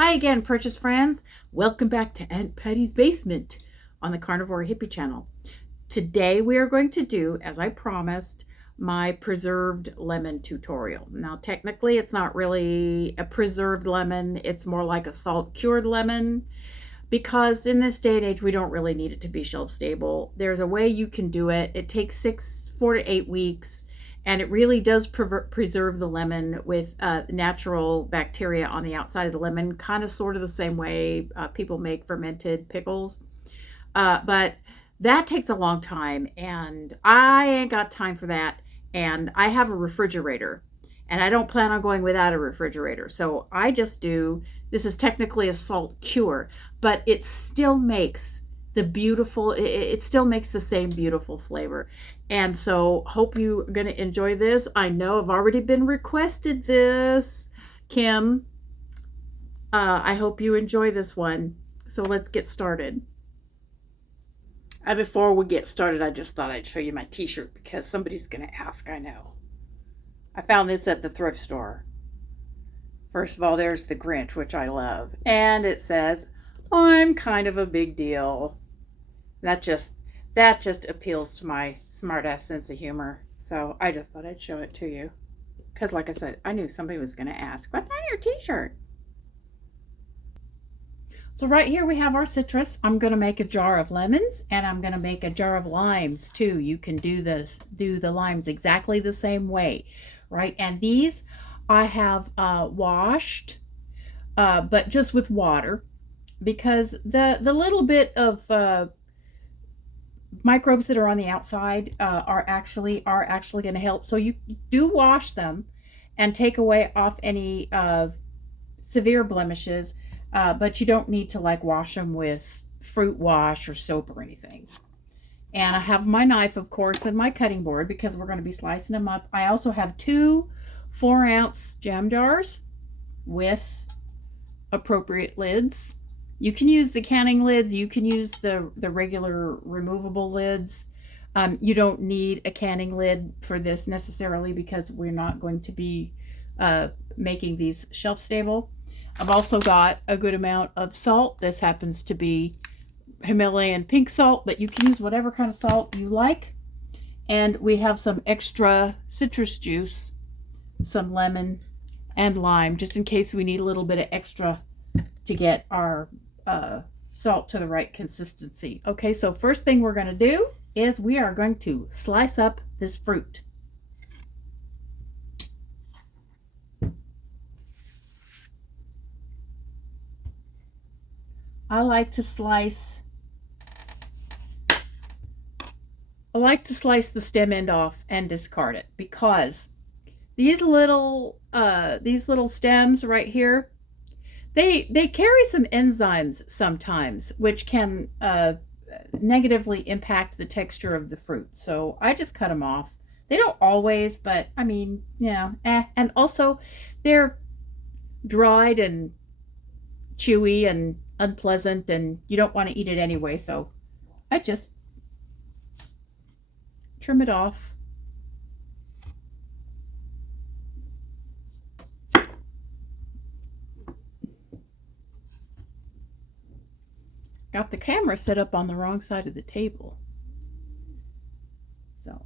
Hi again, purchase friends. Welcome back to Aunt Patty's Basement on the Carnivore Hippie channel. Today we are going to do, as I promised, my preserved lemon tutorial. Now, technically, it's not really a preserved lemon. It's more like a salt cured lemon because in this day and age, we don't really need it to be shelf stable. There's a way you can do it. It takes 4 to 8 weeks. And it really does preserve the lemon with natural bacteria on the outside of the lemon, kind of sort of the same way people make fermented pickles. But that takes a long time, and I ain't got time for that. And I have a refrigerator, and I don't plan on going without a refrigerator. So I just do, this is technically a salt cure, but it still makes it still makes the same beautiful flavor. And so hope you're going to enjoy this. I know I've already been requested this, Kim. I hope you enjoy this one. So let's get started. Before we get started, I just thought I'd show you my t-shirt because somebody's going to ask, I know. I found this at the thrift store. First of all, there's the Grinch, which I love. And it says, I'm kind of a big deal. That just appeals to my smart-ass sense of humor. So I just thought I'd show it to you. Because like I said, I knew somebody was going to ask, what's on your t-shirt? So right here we have our citrus. I'm going to make a jar of lemons, and I'm going to make a jar of limes too. You can do the limes exactly the same way, right? And these I have washed, but just with water, because the little bit of microbes that are on the outside are actually going to help. So you do wash them and take away off any severe blemishes, but you don't need to like wash them with fruit wash or soap or anything. And I have my knife, of course, and my cutting board because we're going to be slicing them up. I also have 2 4-ounce jam jars with appropriate lids. You can use the canning lids. You can use the regular removable lids. You don't need a canning lid for this necessarily because we're not going to be making these shelf stable. I've also got a good amount of salt. This happens to be Himalayan pink salt, but you can use whatever kind of salt you like. And we have some extra citrus juice, some lemon and lime, just in case we need a little bit of extra to get our salt to the right consistency. Okay, so first thing we're going to do is we are going to slice up this fruit. I like to slice the stem end off and discard it because these little stems right here, they carry some enzymes sometimes, which can negatively impact the texture of the fruit. So I just cut them off. They don't always, but I mean, yeah. And also, they're dried and chewy and unpleasant, and you don't want to eat it anyway. So I just trim it off. Got the camera set up on the wrong side of the table. So,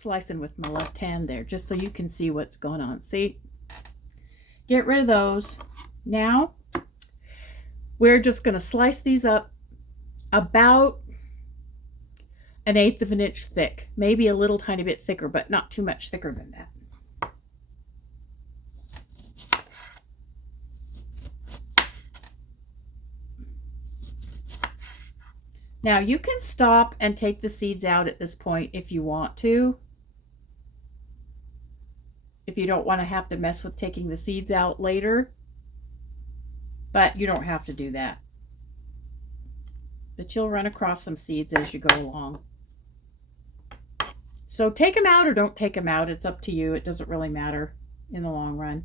slicing with my left hand there, just so you can see what's going on. See? Get rid of those. Now, we're just going to slice these up about 1/8 of an inch thick. Maybe a little tiny bit thicker, but not too much thicker than that. Now you can stop and take the seeds out at this point if you want to. If you don't want to have to mess with taking the seeds out later. But you don't have to do that. But you'll run across some seeds as you go along. So take them out or don't take them out. It's up to you. It doesn't really matter in the long run.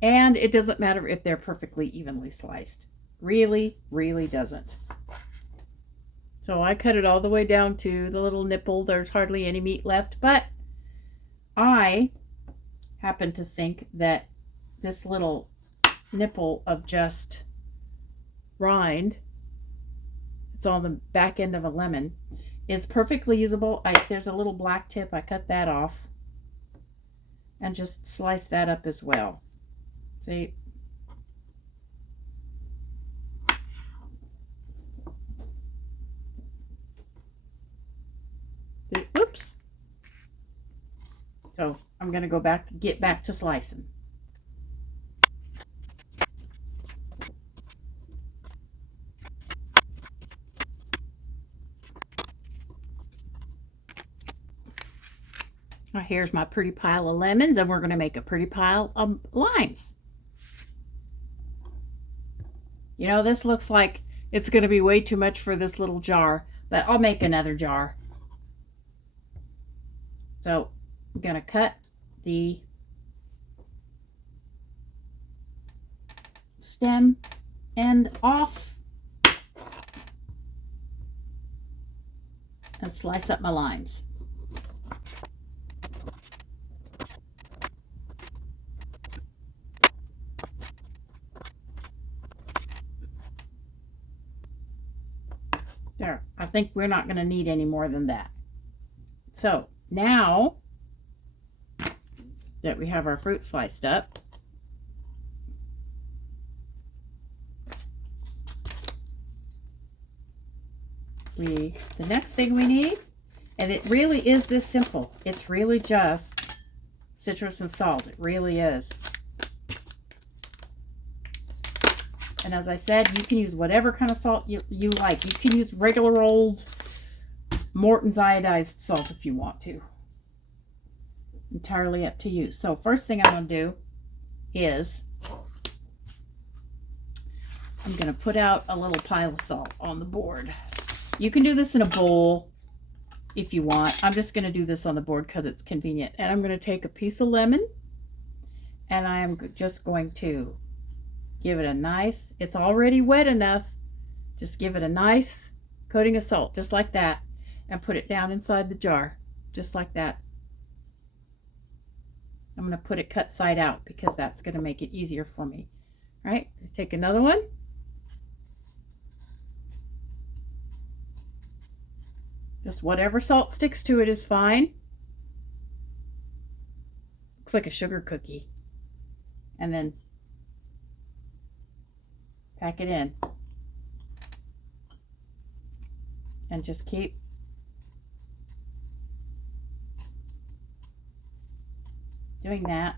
And it doesn't matter if they're perfectly evenly sliced. Really, really doesn't. So I cut it all the way down to the little nipple. There's hardly any meat left, but I happen to think that this little nipple of just rind, it's on the back end of a lemon, is perfectly usable. There's a little black tip. I cut that off and just slice that up as well. See? Oops. So I'm going to get back to slicing. Now here's my pretty pile of lemons, and we're going to make a pretty pile of limes. You know, this looks like it's going to be way too much for this little jar, but I'll make another jar. So I'm going to cut the stem end off and slice up my limes. There, I think we're not going to need any more than that. So now that we have our fruit sliced up, the next thing we need, and it really is this simple. It's really just citrus and salt. It really is. And as I said, you can use whatever kind of salt you like. You can use regular old Morton's iodized salt if you want to. Entirely up to you. So first thing I'm going to do is I'm going to put out a little pile of salt on the board. You can do this in a bowl if you want. I'm just going to do this on the board because it's convenient. And I'm going to take a piece of lemon and I am just going to give it a nice, it's already wet enough, just give it a nice coating of salt, just like that, and put it down inside the jar, just like that. I'm going to put it cut side out because that's going to make it easier for me. All right, take another one. Just whatever salt sticks to it is fine. Looks like a sugar cookie. And then pack it in. And just keep doing that.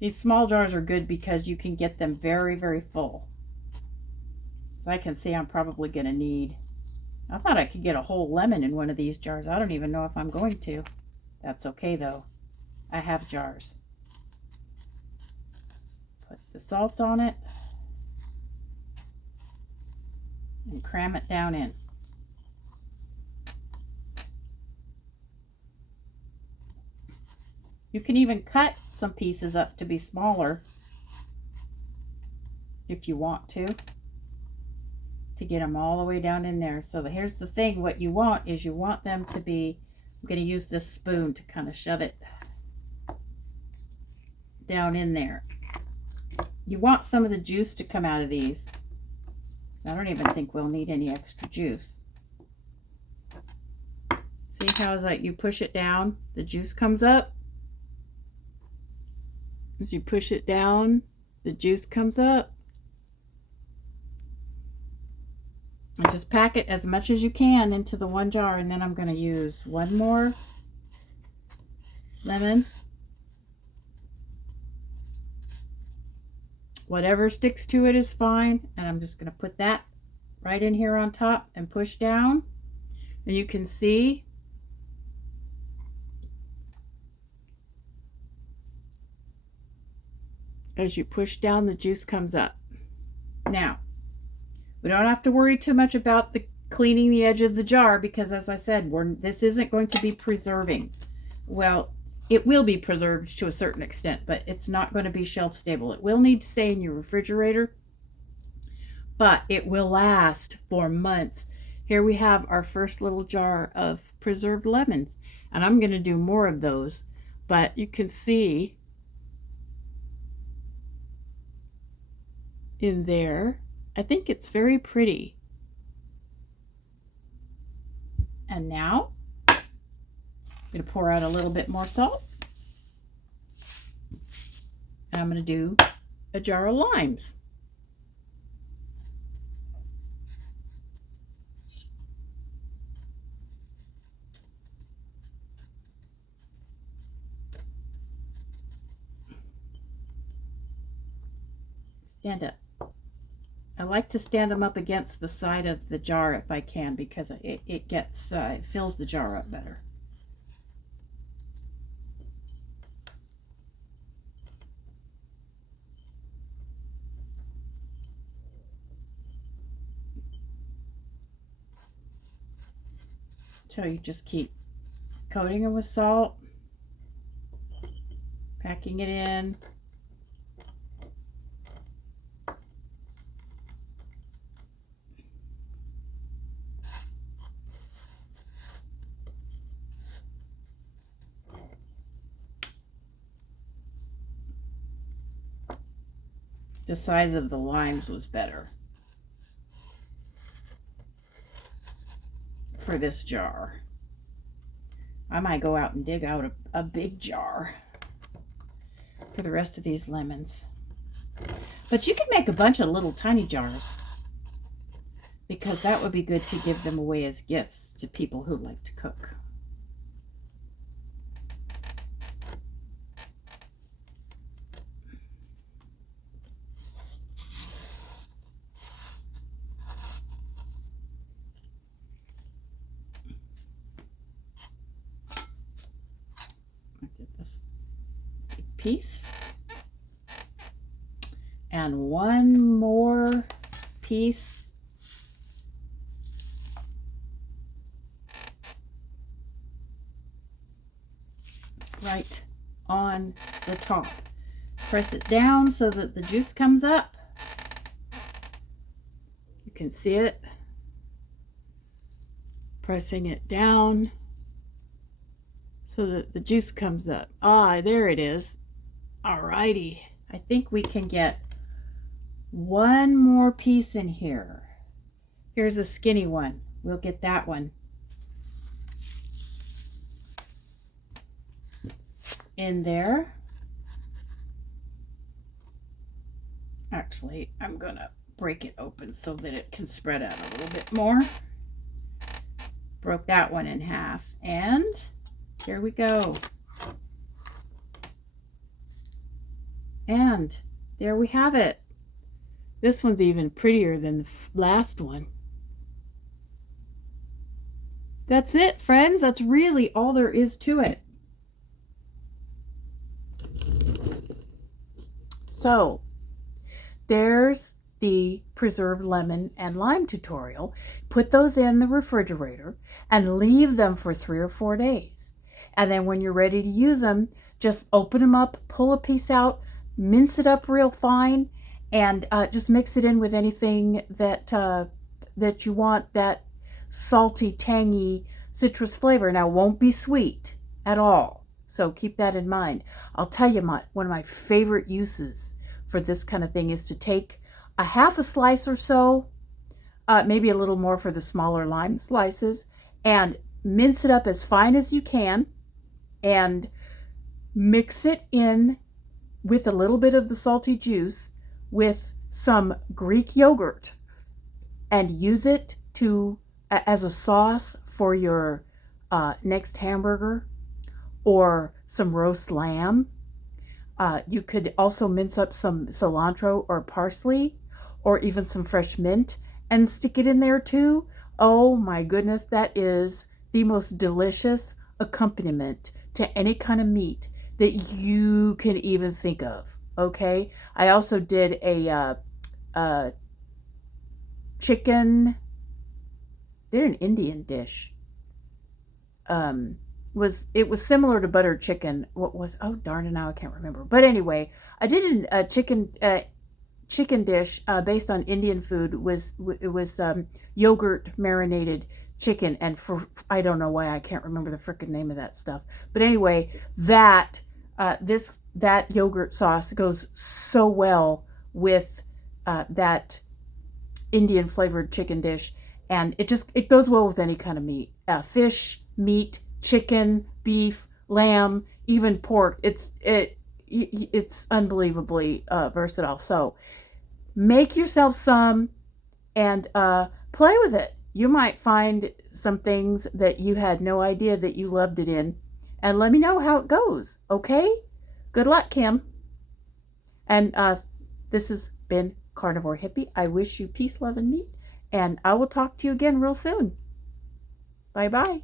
These small jars are good because you can get them very, very full. So I can see I'm probably going to need, I thought I could get a whole lemon in one of these jars. I don't even know if I'm going to. That's okay though. I have jars. Put the salt on it and cram it down in. You can even cut some pieces up to be smaller if you want to get them all the way down in there. So here's the thing, what you want is you want them to be, I'm going to use this spoon to kind of shove it down in there. You want some of the juice to come out of these. I don't even think we'll need any extra juice. See how it's like you push it down, the juice comes up. As you push it down, the juice comes up. And just pack it as much as you can into the one jar, and then I'm going to use one more lemon. Whatever sticks to it is fine, and I'm just going to put that right in here on top and push down. And you can see as you push down, the juice comes up. Now, we don't have to worry too much about cleaning the edge of the jar because, as I said, this isn't going to be preserving. Well, it will be preserved to a certain extent, but it's not going to be shelf stable. It will need to stay in your refrigerator, but it will last for months. Here we have our first little jar of preserved lemons, and I'm going to do more of those, but you can see in there, I think it's very pretty. And now I'm going to pour out a little bit more salt, and I'm going to do a jar of limes. Stand up. I like to stand them up against the side of the jar if I can, because it fills the jar up better. So you just keep coating them with salt, packing it in. The size of the limes was better for this jar. I might go out and dig out a big jar for the rest of these lemons. But you can make a bunch of little tiny jars, because that would be good to give them away as gifts to people who like to cook. Piece and one more piece right on the top. Press it down so that the juice comes up. You can see it. Pressing it down so that the juice comes up. Ah, there it is. Alrighty, I think we can get one more piece in here. Here's a skinny one. We'll get that one in there. Actually, I'm gonna break it open so that it can spread out a little bit more. Broke that one in half, and here we go. And there we have it. This one's even prettier than the last one. That's it, friends. That's really all there is to it. So, there's the preserved lemon and lime tutorial. Put those in the refrigerator and leave them for 3 or 4 days. And then when you're ready to use them, just open them up, pull a piece out, mince it up real fine, and just mix it in with anything that that you want, that salty, tangy citrus flavor. Now, it won't be sweet at all, so keep that in mind. I'll tell you, one of my favorite uses for this kind of thing is to take a half a slice or so, maybe a little more for the smaller lime slices, and mince it up as fine as you can and mix it in with a little bit of the salty juice with some Greek yogurt, and use it as a sauce for your next hamburger or some roast lamb. You could also mince up some cilantro or parsley or even some fresh mint and stick it in there too. Oh my goodness, that is the most delicious accompaniment to any kind of meat that you can even think of. Okay, I also did a chicken did an Indian dish. It was similar to buttered chicken. What was, oh darn it, now I can't remember. But anyway, I did a chicken dish based on Indian food. It was yogurt marinated chicken, and for I don't know why I can't remember the frickin' name of that stuff. But anyway, that yogurt sauce goes so well with that Indian flavored chicken dish, and it goes well with any kind of meat, fish, meat, chicken, beef, lamb, even pork. It's unbelievably versatile. So make yourself some and play with it. You might find some things that you had no idea that you loved it in, and let me know how it goes. Okay? Good luck, Kim. And this has been Carnivore Hippie. I wish you peace, love, and meat, and I will talk to you again real soon. Bye bye.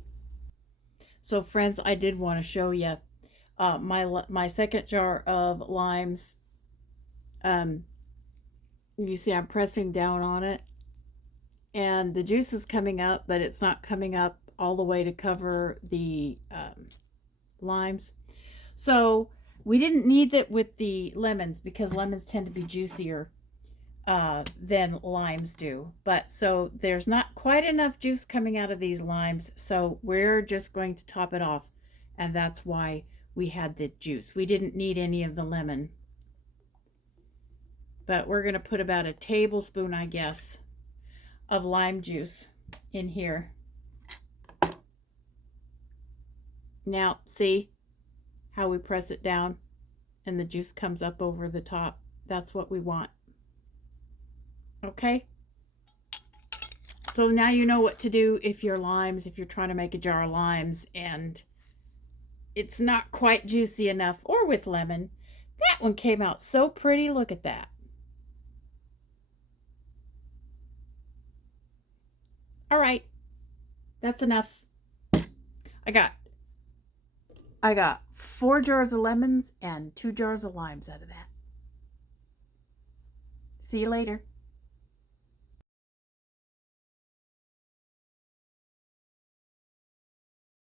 So, friends, I did want to show you my second jar of limes. You see, I'm pressing down on it, and the juice is coming up, but it's not coming up all the way to cover the limes. So we didn't need that with the lemons because lemons tend to be juicier than limes do. But so there's not quite enough juice coming out of these limes, so we're just going to top it off, and that's why we had the juice. We didn't need any of the lemon, but we're going to put about a tablespoon, I guess, of lime juice in here. Now, see how we press it down and the juice comes up over the top? That's what we want. Okay? So now you know what to do if you're trying to make a jar of limes and it's not quite juicy enough, or with lemon. That one came out so pretty. Look at that. All right. That's enough. I got 4 jars of lemons and 2 jars of limes out of that. See you later.